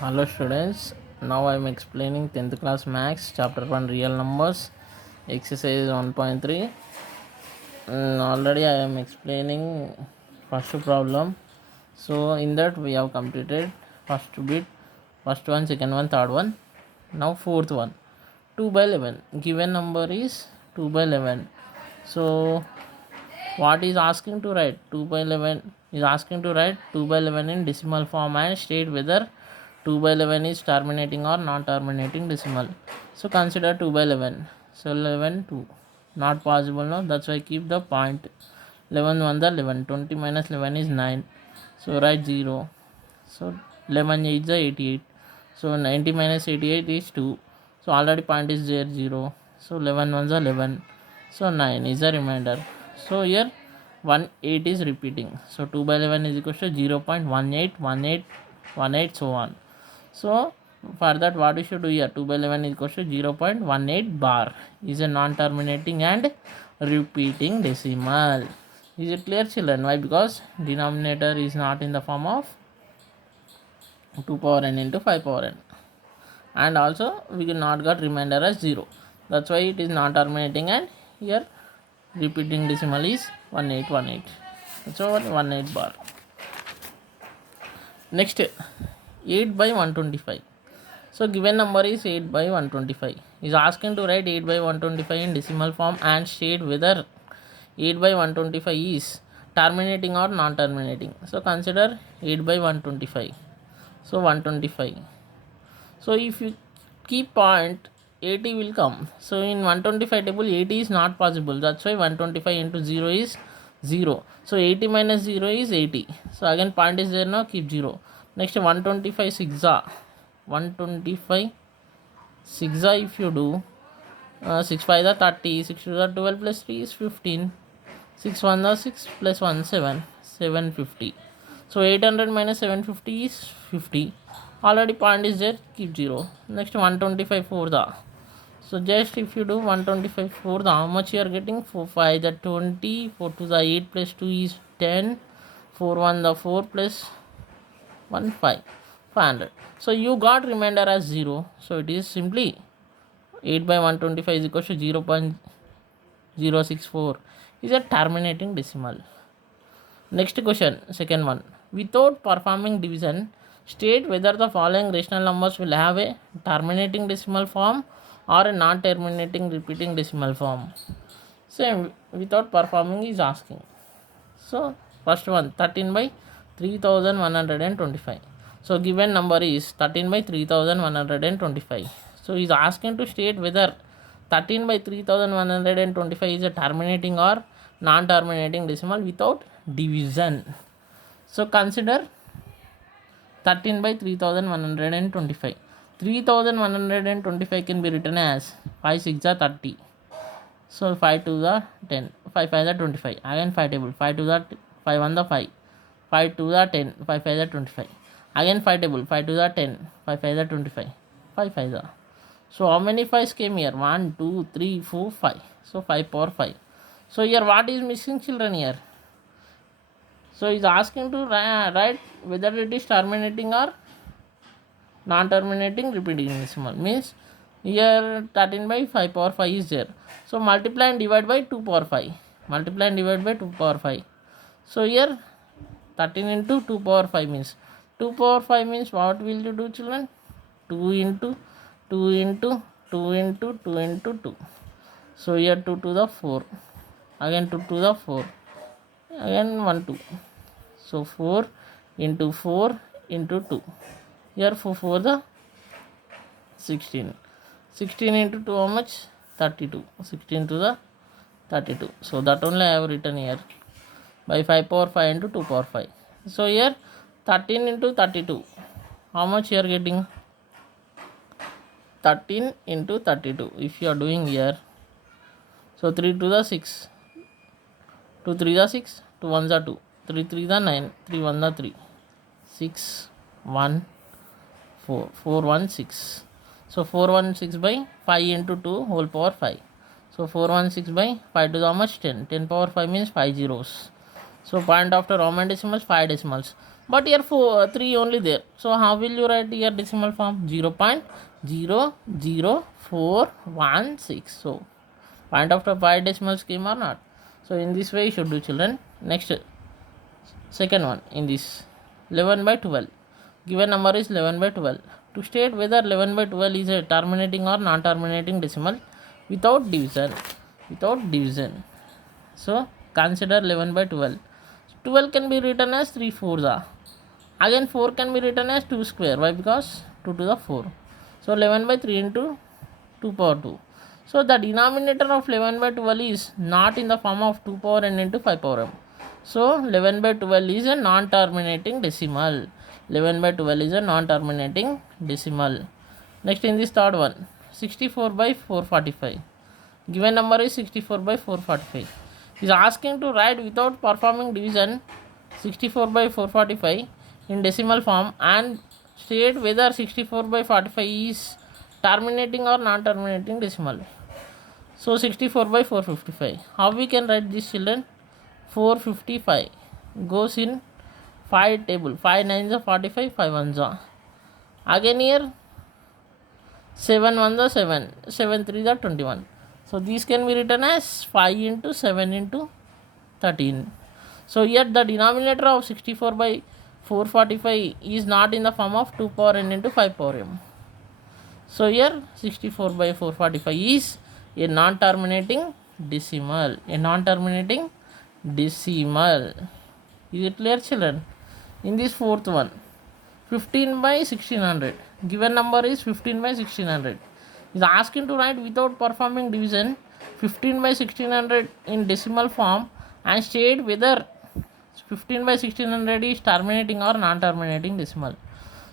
Hello students, now I am explaining 10th class maths chapter 1 real numbers exercise 1.3. Already I am explaining first problem. So in that we have completed first bit, first one, second one, third one. Now fourth one, 2 by 11. Given number is 2 by 11. So what is asking to write 2 by 11 is asking to write 2 by 11 in decimal form and state whether 2 by 11 is terminating or non terminating decimal. So consider 2 by 11. So 11 2 not possible now, that's why keep the point. 11 1 the 11, 20 minus 11 is 9, so write 0. So 11 8 is 88, so 90 minus 88 is 2, so already point is there 0. So 11 1 is 11, so 9 is the remainder. So here 1 8 is repeating, so 2 by 11 is equal to 0.181818, so on. So for that what we should do here, 2 by 11 is equal to 0.18 bar is a non-terminating and repeating decimal. Is it clear children? Why? Because denominator is not in the form of 2 power n into 5 power n, and also we will not get remainder as 0. That's why it is non-terminating, and here repeating decimal is 1818. So 18 bar. Next, 8 by 125. So given number is 8 by 125. Is asking to write 8 by 125 in decimal form and state whether 8 by 125 is terminating or non-terminating. So consider 8 by 125. So 125. So if you keep point, 80 will come. So in 125 table 80 is not possible. That's why 125 into 0 is 0. So 80 minus 0 is 80. So again point is there now, keep 0. Next 125 6 125 6 if you do 6 5 the 30, 6 2 the 12 plus 3 is 15, 6 1 the 6 plus 1 7, 750. So 800 minus 750 is 50. Already point is there, keep 0. Next 125 4 the. So just if you do 125 4 the, how much you are getting? 4 5 the 20, 4 2 the 8 plus 2 is 10, 4 1 the 4 plus 1 5, 500. So you got remainder as 0. So it is simply 8 by 125 is equal to 0.064 is a terminating decimal. Next question, second one. Without performing division, state whether the following rational numbers will have a terminating decimal form or a non-terminating repeating decimal form. Same, without performing is asking. So first one, 13 by 3125. So given number is 13 by 3125. So is asking to state whether 13 by 3125 is a terminating or non-terminating decimal without division. So consider 13 by 3125. 3125 can be written as 5 6 are 30. So 5 2 the 10, 5 5 the 25. Again 5 table, 5 2 the 5 1 the 5, 5 2 the 10, 5 5 the 25. Again 5 table, 5 2 the 10, 5 5 the 25, 5 5 the. So how many 5s came here? 1 2 3 4 5. So 5 power 5. So here what is missing children here? So he's asking to write whether it is terminating or non-terminating repeating decimal. Means here 13 by 5 power 5 is there. So multiply and divide by 2 power 5. Multiply and divide by 2 power 5. So here 13 into 2 power 5 means 2 power 5 means what will you do children? 2 into 2 into 2 into 2 into 2. So here 2 to the 4. Again 2 to the 4. Again 1 2. So 4 into 4 into 2. Here 4 the 16. 16 into 2 how much? 32. 16 to the 32. So that only I have written here by 5 power 5 into 2 power 5. So here 13 into 32. How much you are getting? 13 into 32. If you are doing here, so 3 to the 6. 2 3 the 6. 2 1 the 2. 3 3 the 9. 3 1 the 3. 6 1 4. 4 1 6. So 4 1 6 by 5 into 2 whole power 5. So 4 1 6 by 5 to the how much? 10. 10 power 5 means 5 zeros. So point after Roman decimals 5 decimals. but here 3 only there. So how will you write here decimal form? 0.00416. So point after 5 decimals came or not? So in this way you should do, children. Next, second one, in this 11 by 12. Given number is 11 by 12. To state whether 11 by 12 is a terminating or non-terminating decimal without division. So consider 11 by 12. 12 can be written as 3 fours. Again 4 can be written as 2 square. Why? Because 2 to the 4. So 11 by 3 into 2 power 2. So the denominator of 11 by 12 is not in the form of 2 power n into 5 power m. So 11 by 12 is a non-terminating decimal. 11 by 12 is a non-terminating decimal. Next, in this third one, 64 by 445. Given number is 64 by 445. Is asking to write without performing division 64 by 445 in decimal form and state whether 64 by 45 is terminating or non-terminating decimal. So 64 by 455. How we can write this, children? 455 goes in 5 table. 5 9s are 45, 5 1s are. Again here 7 1s are 7, 7 3s are 21. So these can be written as 5 into 7 into 13. So here the denominator of 64 by 445 is not in the form of 2 power n into 5 power m. So here 64 by 445 is a non-terminating decimal. Is it clear, children? In this fourth one, 15 by 1600. Given number is 15 by 1600. Is asking to write without performing division 15 by 1600 in decimal form and state whether 15 by 1600 is terminating or non-terminating decimal.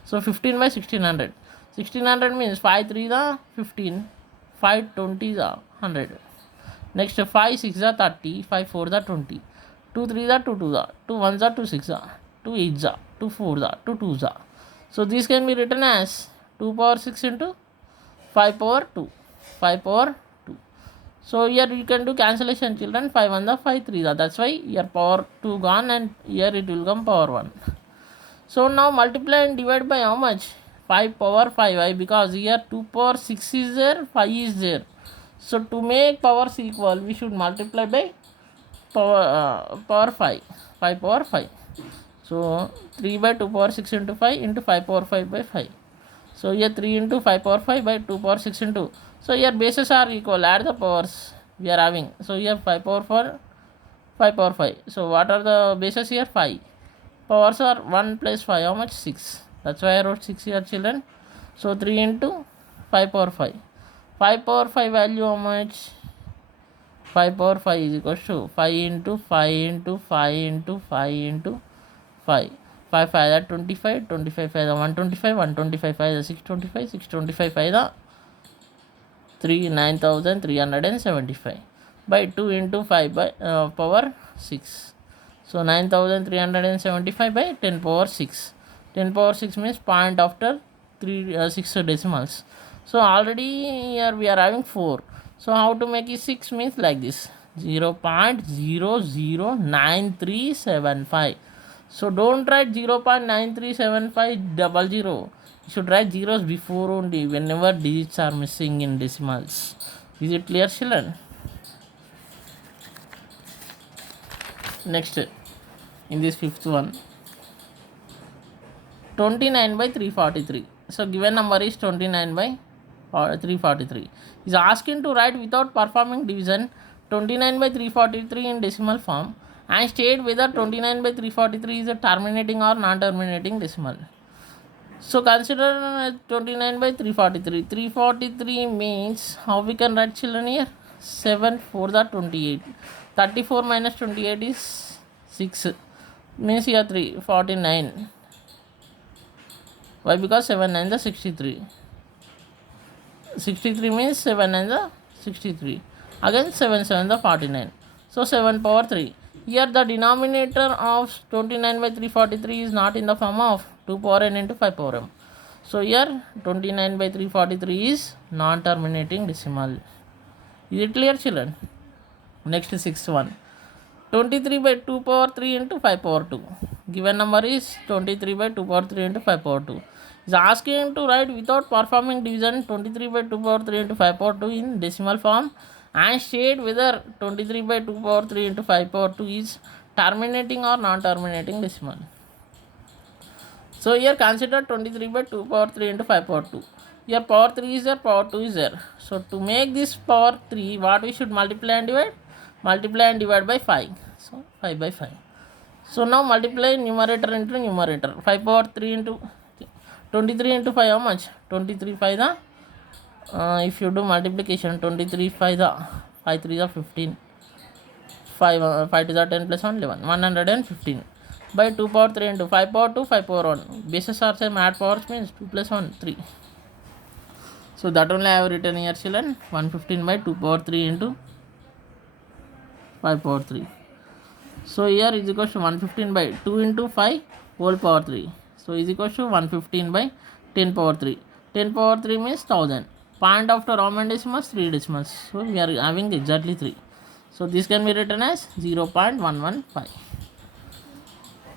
So 15 by 1600. 1600 means 5 3 the 15, 5 20 the 100. Next 5 6 the 30, 5 4 the 20, 2 3 the 2 2 the 2 1 the 2 6 the 2 8 the 2 4 the 2 2 the. So this can be written as 2 power 6 into 5 power 2. So here you can do cancellation, children. 5 1 the 5 3 the. That's why here power 2 gone and here it will come power 1. So now multiply and divide by how much? 5 power 5. Why? Because here 2 power 6 is there, 5 is there. So to make powers equal, we should multiply by power 5. 5 power 5. So 3 by 2 power 6 into 5 into 5 power 5 by 5. So here 3 into 5 power 5 by 2 power 6 into. So here bases are equal. Add the powers we are having. So here 5 power 4, 5 power 5. So what are the bases here? 5. Powers are 1 plus 5. How much? 6. That's why I wrote 6 here, children. So 3 into 5 power 5. 5 power 5 value how much? 5 power 5 is equal to 5 into 5 into 5 into 5 into 5. 5 5 that 25, 25 5 the 125, 125 5 the 625, 625 5 the 9375 by 2 into 5 by power 6. So 9375 by 10 power 6. 10 power 6 means point after 6 decimals. So already here we are having 4. So how to make it 6 means like this, 0.009375. So don't write 0.937500. You should write zeros before only whenever digits are missing in decimals. Is it clear, children? Next, in this fifth one, 29 by 343. So given number is 29 by 343. Is asking to write without performing division 29 by 343 in decimal form and state whether 29 by 343 is a terminating or non-terminating decimal. So consider 29 by 343. 343 means how we can write, children, here? 7 4 the 28. 34 minus 28 is 6. Means here 3 49. Why? Because 7 9 the 63. 63 means 7 9 the 63. Again 7 7 the 49. So 7 power 3. Here the denominator of 29 by 343 is not in the form of 2 power n into 5 power m. So here 29 by 343 is non-terminating decimal. Is it clear, children? Next, sixth one, 23 by 2 power 3 into 5 power 2. Given number is 23 by 2 power 3 into 5 power 2. Is asking to write without performing division 23 by 2 power 3 into 5 power 2 in decimal form and state whether 23 by 2 power 3 into 5 power 2 is terminating or non-terminating decimal. So here consider 23 by 2 power 3 into 5 power 2. Here power 3 is there, power 2 is there. So to make this power 3, what we should multiply and divide? Multiply and divide by 5. So 5 by 5. So now multiply numerator into numerator. 5 power 3 into 23 into 5, how much? 23 5 the if you do multiplication, 23 5 the 5 3 the 15, 5 to the 10 plus 1 11, 115 by 2 power 3 into 5 power 2 5 power 1. Bases are same, add powers means 2 plus 1 3. So that only I have written here children, 115 by 2 power 3 into 5 power 3. So here is equal to 115 by 2 into 5 whole power 3. So is equal to 115 by 10 power 3. 10 power 3 means 1000. Point after how many decimals? 3 decimals. So we are having exactly 3. So this can be written as 0.115.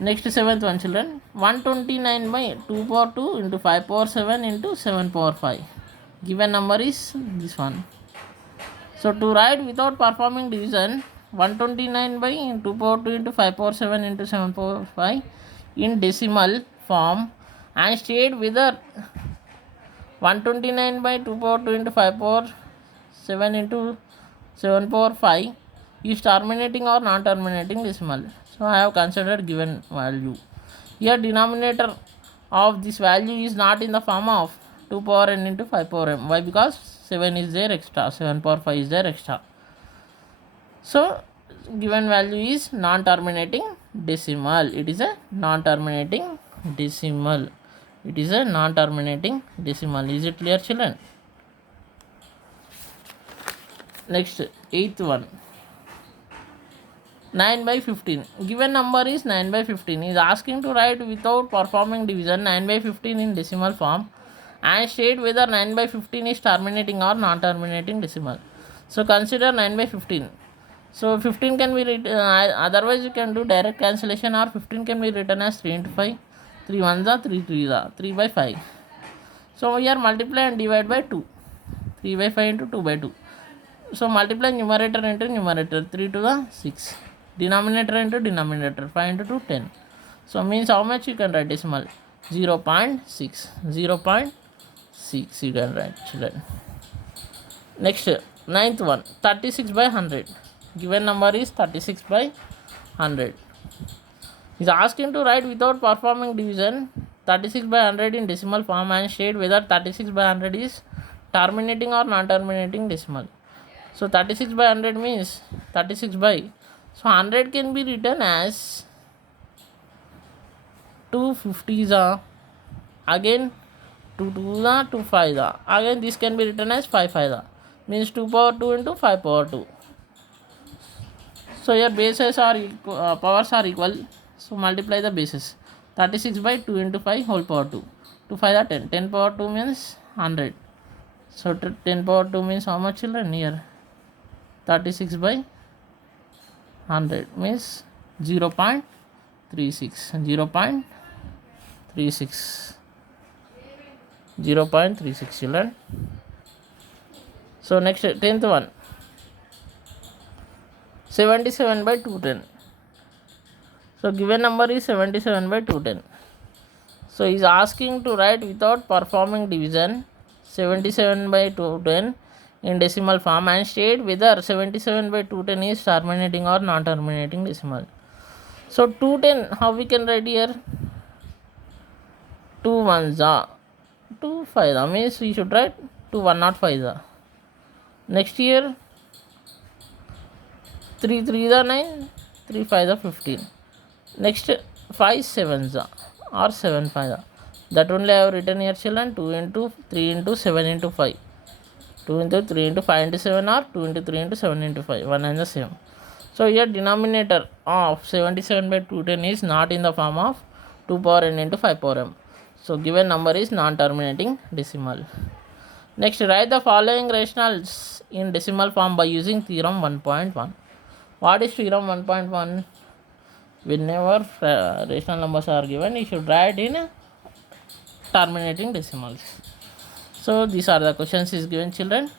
Next 7th one children. 129 by 2 power 2 into 5 power 7 into 7 power 5. Given number is this one. So to write without performing division, 129 by 2 power 2 into 5 power 7 into 7 power 5 in decimal form and state whether 129 by 2 power 2 into 5 power 7 into 7 power 5 is terminating or non-terminating decimal. So I have considered given value. Here denominator of this value is not in the form of 2 power n into 5 power m. Why? Because 7 is there extra, 7 power 5 is there extra. So given value is non-terminating decimal. It is a non-terminating decimal. It is a non-terminating decimal. Is it clear children? Next 8th one. 9 by 15. Given number is 9 by 15. Is asking to write without performing division 9 by 15 in decimal form and state whether 9 by 15 is terminating or non-terminating decimal. So consider 9 by 15. So 15 can be written, otherwise you can do direct cancellation, or 15 can be written as 3 into 5. 3 1s are 3 3s are 3 by 5. So here multiply and divide by 2. 3 by 5 into 2 by 2. So multiply numerator into numerator. 3 to the 6. Denominator into denominator. 5 into 2 10. So means how much you can write decimal? 0.6. 0.6 you can write children. Next 9th one. 36 by 100. Given number is 36 by 100. Is asking to write without performing division 36 by 100 in decimal form and state whether 36 by 100 is terminating or non-terminating decimal. So 36 by 100 means 36 by, so 100 can be written as 250s again 2 2s 2 5s again this can be written as 5 5s means 2 power 2 into 5 power 2. So your bases are powers are equal, so multiply the bases. 36 by 2 into 5 whole power 2. 2 5 are 10. 10 power 2 means 100. So 10 power 2 means how much children here? 36 by 100 means 0.36. 0.36. 0.36 children. So next 10th one. 77 by 210. So given number is 77 by 210. So he is asking to write without performing division 77 by 210 in decimal form and state whether 77 by 210 is terminating or non-terminating decimal. So 210, how we can write here? 2 1s 2 5s means we should write 2 105s. Next here 3 3s 9, 3 5s 15. Next 5 7s or 7 5s. That only I have written here children. 2 into 3 into 7 into 5. 2 into 3 into 5 into 7 or 2 into 3 into 7 into 5. One and the same. So here denominator of 77 by 210 is not in the form of 2 power n into 5 power m. So given number is non-terminating decimal. Next, write the following rationals in decimal form by using theorem 1.1. What is theorem 1.1? whenever rational numbers are given, you should write in terminating decimals. So these are the questions is given, children.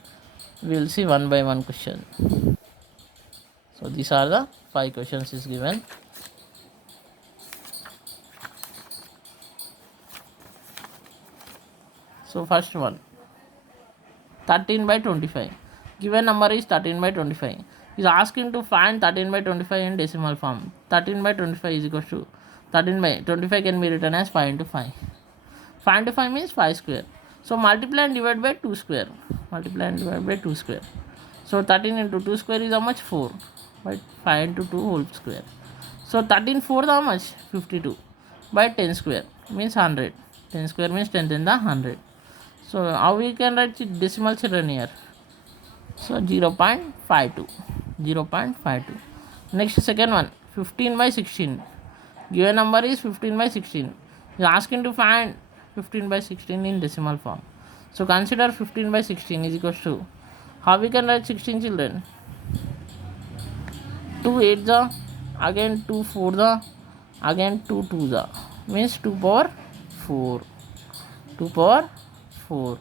We will see one by one question. So these are the 5 questions is given. So first one, 13 by 25. Given number is 13 by 25. Is asking to find 13 by 25 in decimal form. 13 by 25 is equal to 13 by 25 can be written as 5 into 5. 5 into 5 means 5 square. So multiply and divide by 2 square. Multiply and divide by 2 square. So 13 into 2 square is how much? 4. But 5 into 2 whole square. So 13 4 how much? 52. By 10 square means 100. 10 square means 10 in the 100. So how we can write decimal, children, here? So 0.52. 0.52. Next, second one, 15 by 16. Given number is 15 by 16. Is asking to find 15 by 16 in decimal form. So consider 15 by 16 is equal to, how we can write 16, children? 2 8 the, again 2 4 the, again 2 2 the, means 2 power 4. 2 power 4.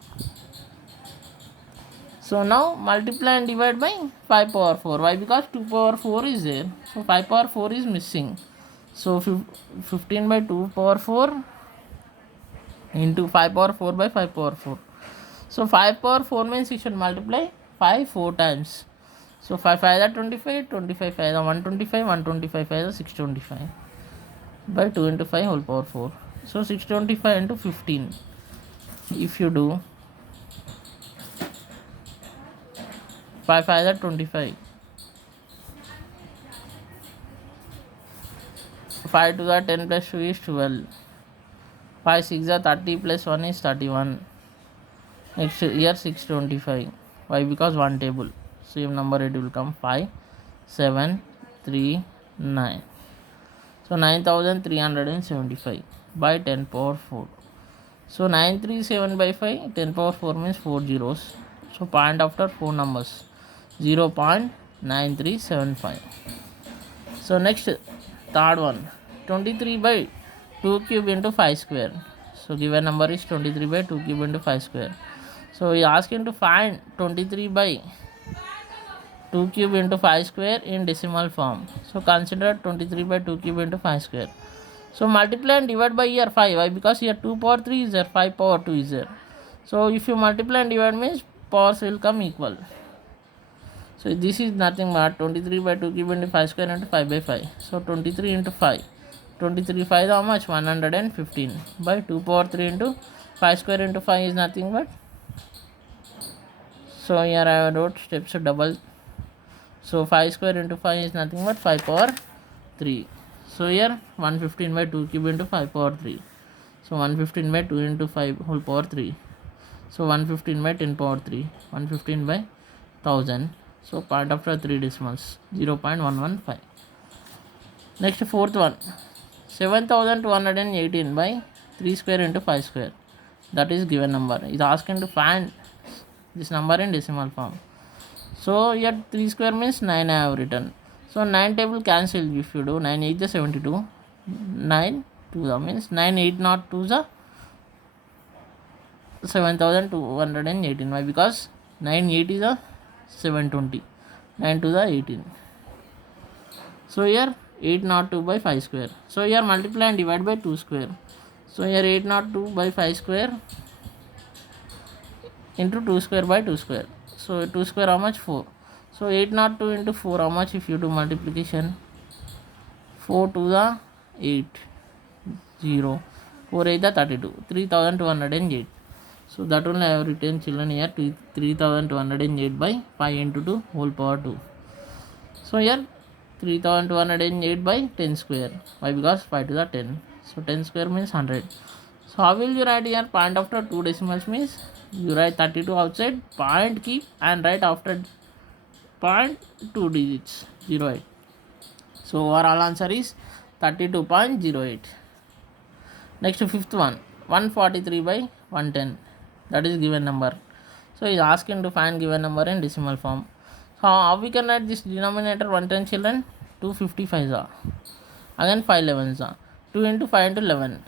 So now multiply and divide by 5 power 4. Why? Because 2 power 4 is there. So 5 power 4 is missing. So 15 by 2 power 4 into 5 power 4 by 5 power 4. So 5 power 4 means you should multiply 5 4 times. So 5 5 are 25, 25 5 are 125, 125 5 are 625 by 2 into 5 whole power 4. So 625 into 15. If you do 5 5 are 25, 5 2 are 10 plus 2 is 12, 5 6 are 30 plus 1 is 31. Next here 625. Why? Because one table, same number it will come 5 7 3 9. So 9375 by 10 power 4. So 937 by 5, 10 power 4 means 4 zeros. So point after 4 numbers, 0.9375. So next, third one, 23 by 2 cube into 5 square. So given number is 23 by 2 cube into 5 square. So we ask him to find 23 by 2 cube into 5 square in decimal form. So consider 23 by 2 cube into 5 square. So multiply and divide by here 5. Why? Because here 2 power 3 is there, 5 power 2 is there. So if you multiply and divide means powers will come equal. So this is nothing but 23 by 2 cube into 5 square into 5 by 5. So 23 into 5. 23 5 how much? 115 by 2 power 3 into 5 square into 5 is nothing but. So here I wrote steps double. So 5 square into 5 is nothing but 5 power 3. So here 115 by 2 cube into 5 power 3. So 115 by 2 into 5 whole power 3. So 115 by 10 power 3. 115 by 1000. So part after 3 decimals, 0.115. Next, fourth one, 7218 by 3 square into 5 square. That is given number. Is asking to find this number in decimal form. So here 3 square means 9 I have written. So 9 table cancel if you do. 9 8 the 72. 9 2 the means 9 8 not 2 the 7218. Why? Because 9 8 is a 720. 9 to the 18. So here 8 not 2 by 5 square. So here multiply and divide by 2 square. So here 8 not 2 by 5 square into 2 square by 2 square. So 2 square how much? 4. So 8 not 2 into 4 how much if you do multiplication? 4 to the 8 0. 4 8 the 32. 3208. So that only I have written, children, here 3208 by 5 into 2 whole power 2. So here 3208 by 10 square. Why? Because 5 to the 10. So 10 square means 100. So how will you write here? Point after 2 decimals means you write 32 outside, point keep and write after point 2 digits, 08. So overall answer is 32.08. Next, fifth one, 143 by 110. That is given number. So he is asking to find given number in decimal form. So how we can write this denominator 110, children? 255 Again 5 11s are 2 into 5 into 11.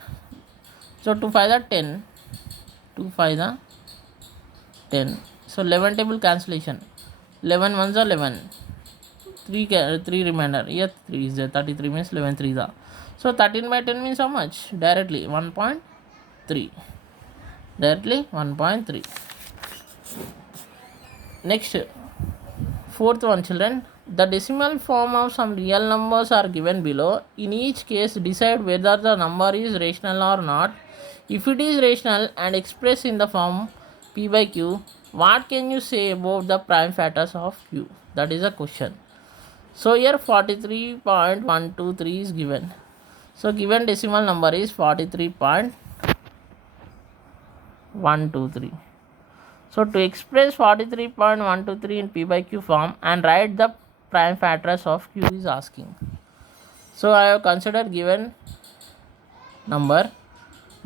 So 2 5 are 10. 2 5 are 10. So 11 table cancellation. 11 ones are 11. 3 remainder. Yes, 3 is there. 33 means 11 3s are. So 13 by 10 means how much? Directly 1.3. Directly 1.3. Next, fourth one, children. The decimal form of some real numbers are given below. In each case, decide whether the number is rational or not. If it is rational and expressed in the form p by q, what can you say about the prime factors of q? That is a question. So here 43.123 is given. So given decimal number is 43.123. So to express 43.123 in p by q form and write the prime factors of q is asking. So I have considered given number,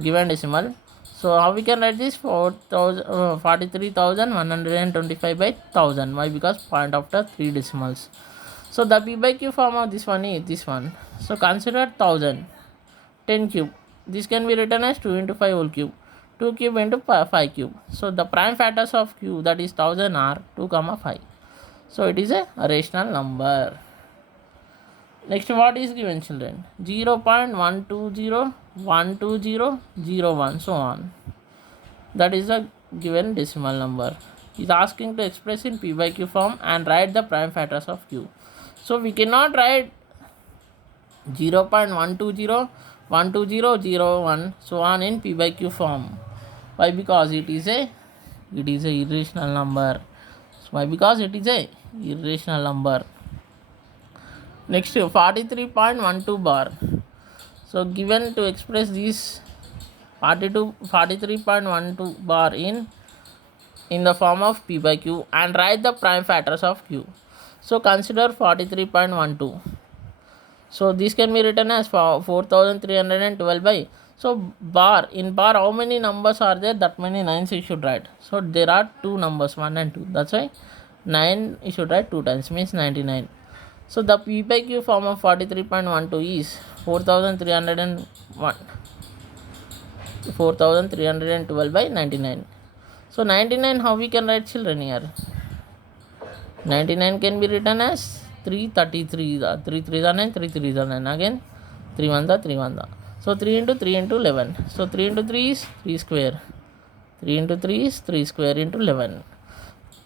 given decimal. So how we can write this? 43,125 by 1000. Why? Because point after 3 decimals. So the p by q form of this one is this one. So consider 1000. 10 cube. This can be written as 2 into 5 whole cube. 2 cube into 5 cube. So the prime factors of q, that is 1000, are 2, 5. So it is a rational number. Next, what is given, children? 0.120, 120, 01, so on. That is the given decimal number. Is asking to express in p by q form and write the prime factors of q. So we cannot write 0.120, 120, so on in p by q form. Why? Because it is a irrational number. So why? Because it is a irrational number. Next, 43.12 bar. So given to express this 43.12 bar in the form of p by q and write the prime factors of q. So consider 43.12. So this can be written as 4312 by. So bar, in bar how many numbers are there? That many 9s you should write. So there are 2 numbers, 1 and 2. That's why 9 you should write 2 times, means 99. So the p by q form of 43.12 is 4312 by 99. So 99, how we can write, children, here? 99 can be written as 333. 3 3s are 9, 3 3s are 9. Again 3 1s are 3 1s are. So 3 into 3 into 11. So 3 into 3 is 3 square. 3 into 3 is 3 square into 11.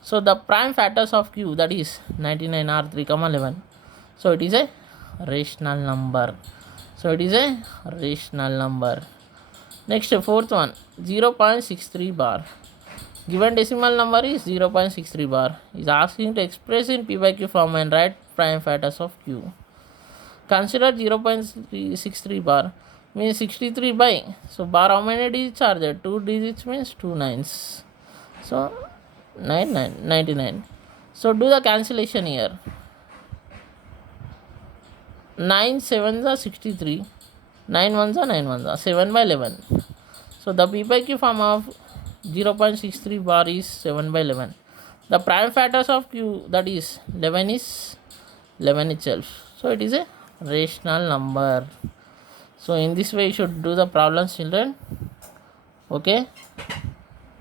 So the prime factors of q, that is 99, are 3, 11. So it is a rational number. So it is a rational number. Next, fourth one, 0.63 bar. Given decimal number is 0.63 bar. Is asking to express in p by q form and write prime factors of q. Consider 0.63 bar means 63 by. So bar, how many digits are there? 2 digits means 2 9s. So 99. So do the cancellation here. 9 7s are 63. 9 1s are 9 1s are 7 by 11. So the p by q form of 0.63 bar is 7 by 11. The prime factors of q, that is 11, is 11 itself. So it is a rational number. So in this way you should do the problems, children. Okay.